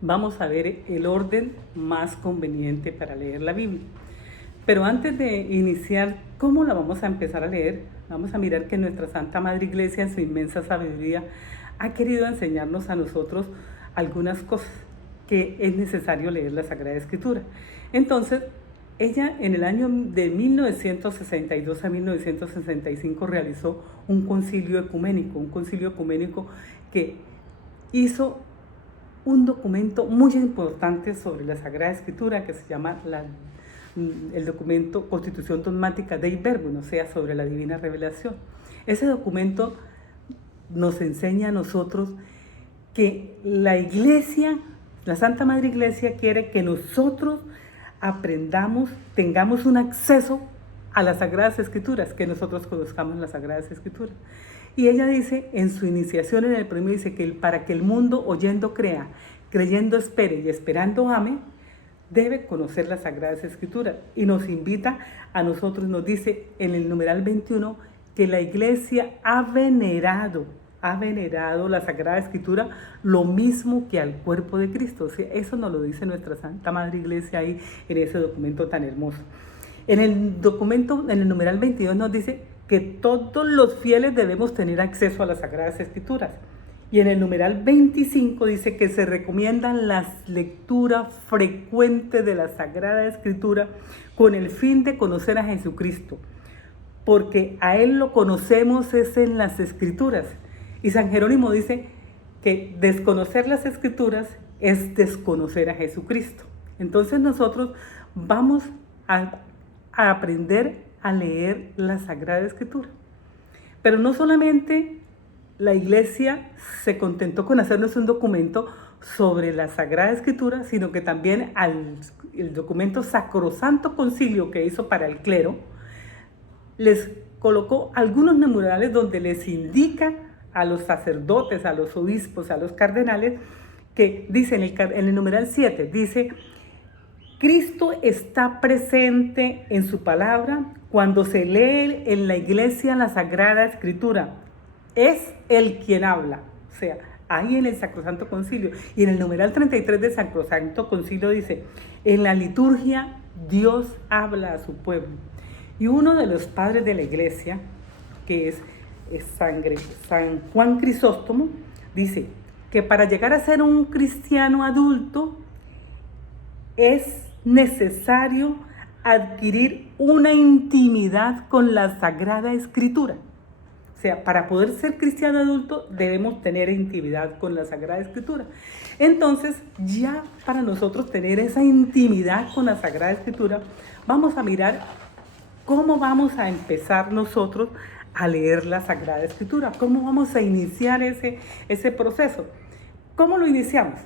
vamos a ver el orden más conveniente para leer la Biblia. Pero antes de iniciar cómo la vamos a empezar a leer, vamos a mirar que nuestra Santa Madre Iglesia en su inmensa sabiduría ha querido enseñarnos a nosotros algunas cosas que es necesario leer la Sagrada Escritura. Entonces, ella en el año de 1962 a 1965 realizó un concilio ecuménico que hizo un documento muy importante sobre la Sagrada Escritura que se llama el documento Constitución Dogmática Dei Verbum, o sea, sobre la Divina Revelación. Ese documento nos enseña a nosotros que la Iglesia, la Santa Madre Iglesia, quiere que nosotros aprendamos, tengamos un acceso a las Sagradas Escrituras, que nosotros conozcamos las Sagradas Escrituras. Y ella dice, en su iniciación en el premio, dice que para que el mundo oyendo crea, creyendo espere y esperando ame, debe conocer las Sagradas Escrituras. Y nos invita a nosotros, nos dice en el numeral 21, que la Iglesia ha venerado la Sagrada Escritura lo mismo que al cuerpo de Cristo. O sea, eso nos lo dice nuestra Santa Madre Iglesia ahí en ese documento tan hermoso. En el documento, en el numeral 22 nos dice que todos los fieles debemos tener acceso a las Sagradas Escrituras. Y en el numeral 25 dice que se recomiendan las lecturas frecuentes de la Sagrada Escritura con el fin de conocer a Jesucristo, porque a Él lo conocemos es en las Escrituras. Y San Jerónimo dice que desconocer las Escrituras es desconocer a Jesucristo. Entonces nosotros vamos a aprender a leer la Sagrada Escritura. Pero no solamente la Iglesia se contentó con hacernos un documento sobre la Sagrada Escritura, sino que también el documento Sacrosanto Concilio que hizo para el clero, les colocó algunos numerales donde les indica a los sacerdotes, a los obispos, a los cardenales, que dice en el numeral 7, dice: Cristo está presente en su palabra cuando se lee en la iglesia la Sagrada Escritura. Es Él quien habla. O sea, ahí en el Sacrosanto Concilio. Y en el numeral 33 del Sacrosanto Concilio dice: en la liturgia Dios habla a su pueblo. Y uno de los padres de la iglesia, que es San Juan Crisóstomo, dice que para llegar a ser un cristiano adulto es necesario adquirir una intimidad con la Sagrada Escritura. O sea, para poder ser cristiano adulto debemos tener intimidad con la Sagrada Escritura. Entonces, ya para nosotros tener esa intimidad con la Sagrada Escritura, vamos a mirar cómo vamos a empezar nosotros a leer la Sagrada Escritura, cómo vamos a iniciar ese proceso. ¿Cómo lo iniciamos?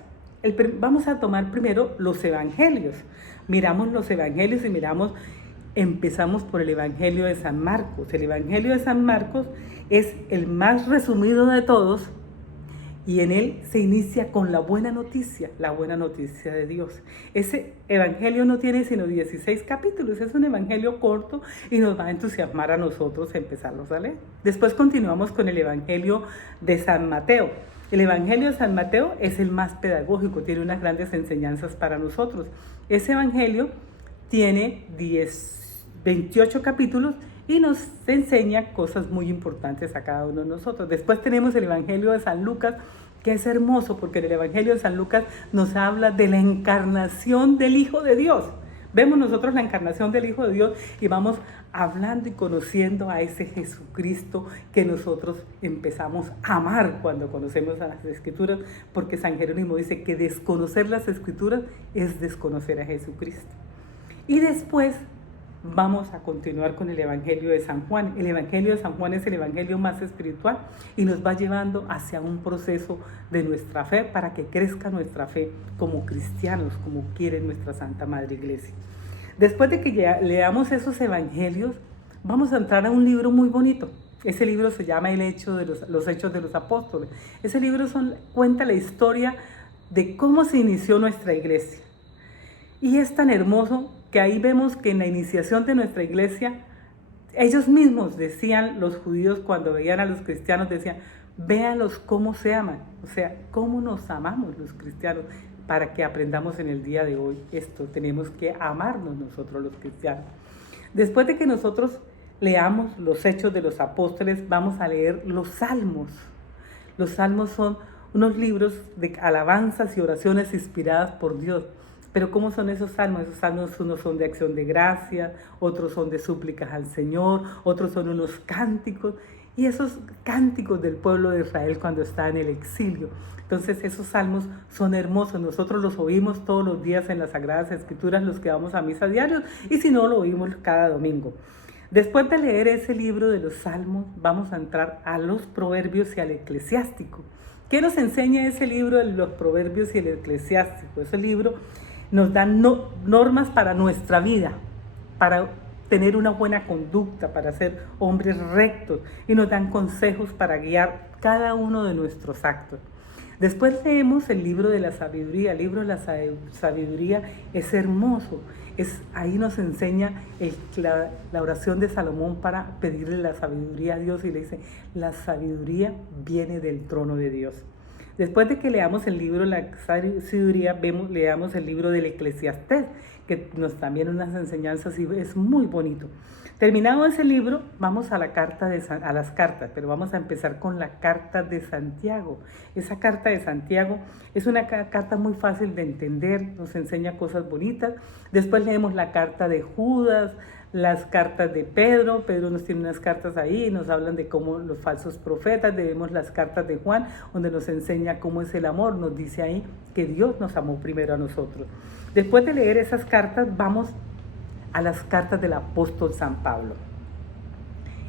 Vamos a tomar primero los evangelios. Miramos los evangelios y empezamos por el Evangelio de San Marcos. El Evangelio de San Marcos es el más resumido de todos y en él se inicia con la buena noticia de Dios. Ese evangelio no tiene sino 16 capítulos, es un evangelio corto y nos va a entusiasmar a nosotros empezarlos a leer. Después continuamos con el Evangelio de San Mateo. El Evangelio de San Mateo es el más pedagógico, tiene unas grandes enseñanzas para nosotros. Ese evangelio tiene 28 capítulos y nos enseña cosas muy importantes a cada uno de nosotros. Después tenemos el Evangelio de San Lucas, que es hermoso porque en el Evangelio de San Lucas nos habla de la encarnación del Hijo de Dios. Vemos nosotros la encarnación del Hijo de Dios y vamos hablando y conociendo a ese Jesucristo que nosotros empezamos a amar cuando conocemos a las Escrituras, porque San Jerónimo dice que desconocer las Escrituras es desconocer a Jesucristo. Y después vamos a continuar con el Evangelio de San Juan. El Evangelio de San Juan es el evangelio más espiritual y nos va llevando hacia un proceso de nuestra fe para que crezca nuestra fe como cristianos, como quiere nuestra Santa Madre Iglesia. Después de que leamos esos evangelios, vamos a entrar a un libro muy bonito. Ese libro se llama Los Hechos de los Apóstoles. Ese libro cuenta la historia de cómo se inició nuestra iglesia. Y es tan hermoso que ahí vemos que en la iniciación de nuestra iglesia, ellos mismos decían, los judíos cuando veían a los cristianos, decían: Véalos cómo se aman, o sea, cómo nos amamos los cristianos, para que aprendamos en el día de hoy esto. Tenemos que amarnos nosotros los cristianos. Después de que nosotros leamos los Hechos de los Apóstoles, vamos a leer los Salmos. Los Salmos son unos libros de alabanzas y oraciones inspiradas por Dios. Pero ¿cómo son esos salmos? Esos salmos, unos son de acción de gracia, otros son de súplicas al Señor, otros son unos cánticos. Y esos cánticos del pueblo de Israel cuando está en el exilio. Entonces esos salmos son hermosos. Nosotros los oímos todos los días en las Sagradas Escrituras, los que vamos a misa diario, y si no, lo oímos cada domingo. Después de leer ese libro de los Salmos, vamos a entrar a los Proverbios y al Eclesiástico. ¿Qué nos enseña ese libro de los Proverbios y el Eclesiástico? Ese libro nos da normas para nuestra vida, para tener una buena conducta, para ser hombres rectos, y nos dan consejos para guiar cada uno de nuestros actos. Después leemos el libro de la sabiduría. El libro de la sabiduría es hermoso. Ahí nos enseña la oración de Salomón para pedirle la sabiduría a Dios, y le dice, la sabiduría viene del trono de Dios. Después de que leamos el libro de la sabiduría, leamos el libro del Eclesiastés, que nos también unas enseñanzas y es muy bonito. Terminado ese libro, vamos a las cartas, pero vamos a empezar con la carta de Santiago. Esa carta de Santiago es una carta muy fácil de entender, nos enseña cosas bonitas. Después leemos la carta de Judas, las cartas de Pedro. Pedro nos tiene unas cartas ahí, nos hablan de cómo los falsos profetas. Leemos las cartas de Juan, donde nos enseña cómo es el amor. Nos dice ahí que Dios nos amó primero a nosotros. Después de leer esas cartas, vamos a las cartas del apóstol San Pablo.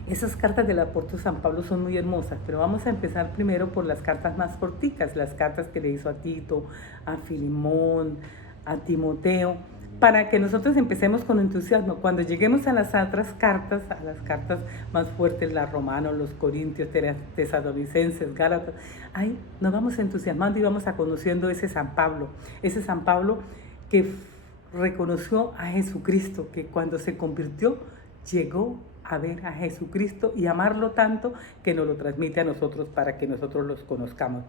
Esas cartas del apóstol San Pablo son muy hermosas, pero vamos a empezar primero por las cartas más corticas, las cartas que le hizo a Tito, a Filemón, a Timoteo, para que nosotros empecemos con entusiasmo. Cuando lleguemos a las otras cartas, a las cartas más fuertes, las Romanos, los Corintios, Tesalonicenses, Gálatas, ahí nos vamos entusiasmando y vamos a conociendo ese San Pablo que reconoció a Jesucristo, que cuando se convirtió llegó a ver a Jesucristo y amarlo tanto que nos lo transmite a nosotros para que nosotros los conozcamos.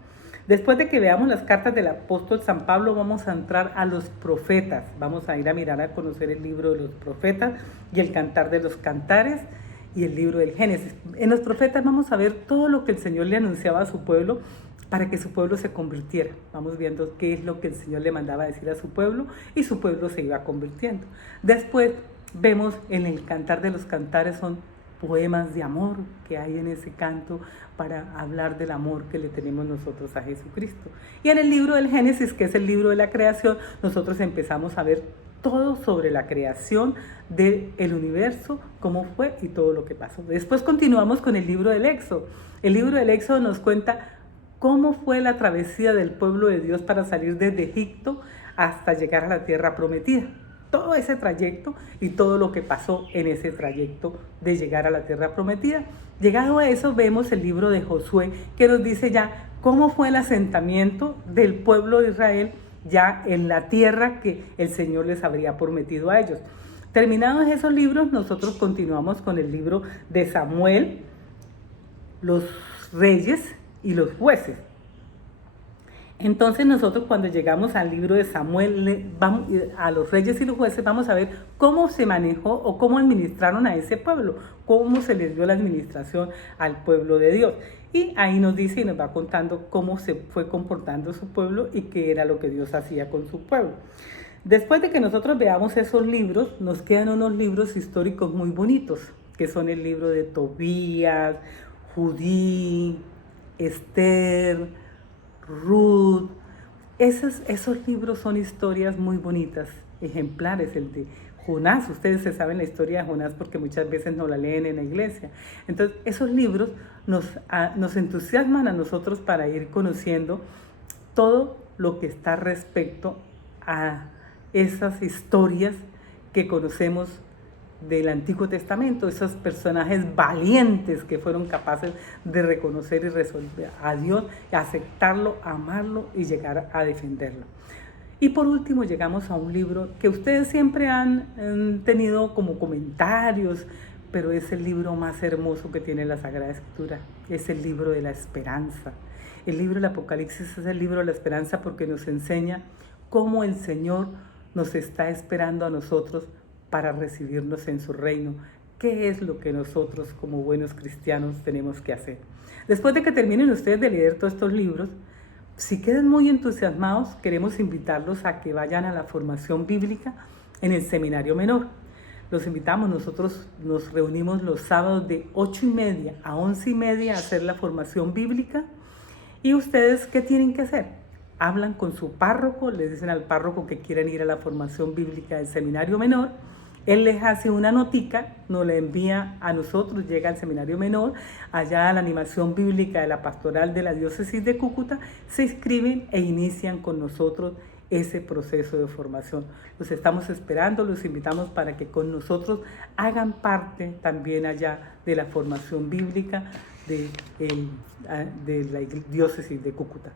Después de que veamos las cartas del apóstol San Pablo, vamos a entrar a los profetas. Vamos a ir a mirar, a conocer el libro de los profetas y el Cantar de los Cantares y el libro del Génesis. En los profetas vamos a ver todo lo que el Señor le anunciaba a su pueblo para que su pueblo se convirtiera. Vamos viendo qué es lo que el Señor le mandaba a decir a su pueblo, y su pueblo se iba convirtiendo. Después vemos en el Cantar de los Cantares, son poemas de amor que hay en ese canto para hablar del amor que le tenemos nosotros a Jesucristo. Y en el libro del Génesis, que es el libro de la creación, nosotros empezamos a ver todo sobre la creación del universo, cómo fue y todo lo que pasó. Después continuamos con el libro del Éxodo. El libro del Éxodo nos cuenta cómo fue la travesía del pueblo de Dios para salir desde Egipto hasta llegar a la tierra prometida. Todo ese trayecto y todo lo que pasó en ese trayecto de llegar a la tierra prometida. Llegado a eso, vemos el libro de Josué, que nos dice ya cómo fue el asentamiento del pueblo de Israel ya en la tierra que el Señor les habría prometido a ellos. Terminados esos libros, nosotros continuamos con el libro de Samuel, los reyes y los jueces. Entonces nosotros, cuando llegamos al libro de Samuel, a los reyes y los jueces, vamos a ver cómo se manejó o cómo administraron a ese pueblo, cómo se les dio la administración al pueblo de Dios. Y ahí nos dice y nos va contando cómo se fue comportando su pueblo y qué era lo que Dios hacía con su pueblo. Después de que nosotros veamos esos libros, nos quedan unos libros históricos muy bonitos, que son el libro de Tobías, Judí, Esther, Ruth. Esos libros son historias muy bonitas, ejemplares. El de Jonás, ustedes se saben la historia de Jonás porque muchas veces no la leen en la iglesia. Entonces esos libros nos entusiasman a nosotros para ir conociendo todo lo que está respecto a esas historias que conocemos del Antiguo Testamento, esos personajes valientes que fueron capaces de reconocer y resolver a Dios, aceptarlo, amarlo y llegar a defenderlo. Y por último llegamos a un libro que ustedes siempre han tenido como comentarios, pero es el libro más hermoso que tiene la Sagrada Escritura. Es el libro de la esperanza. El libro del Apocalipsis es el libro de la esperanza porque nos enseña cómo el Señor nos está esperando a nosotros para recibirnos en su reino. ¿Qué es lo que nosotros como buenos cristianos tenemos que hacer? Después de que terminen ustedes de leer todos estos libros, si quedan muy entusiasmados, queremos invitarlos a que vayan a la formación bíblica en el Seminario Menor. Los invitamos, nosotros nos reunimos los sábados de 8:30 a 11:30 a hacer la formación bíblica. ¿Y ustedes qué tienen que hacer? Hablan con su párroco, le dicen al párroco que quieren ir a la formación bíblica del Seminario Menor. Él les hace una notica, nos la envía a nosotros, llega al Seminario Menor, allá a la animación bíblica de la pastoral de la diócesis de Cúcuta, se inscriben e inician con nosotros ese proceso de formación. Los estamos esperando, los invitamos para que con nosotros hagan parte también allá de la formación bíblica de la diócesis de Cúcuta.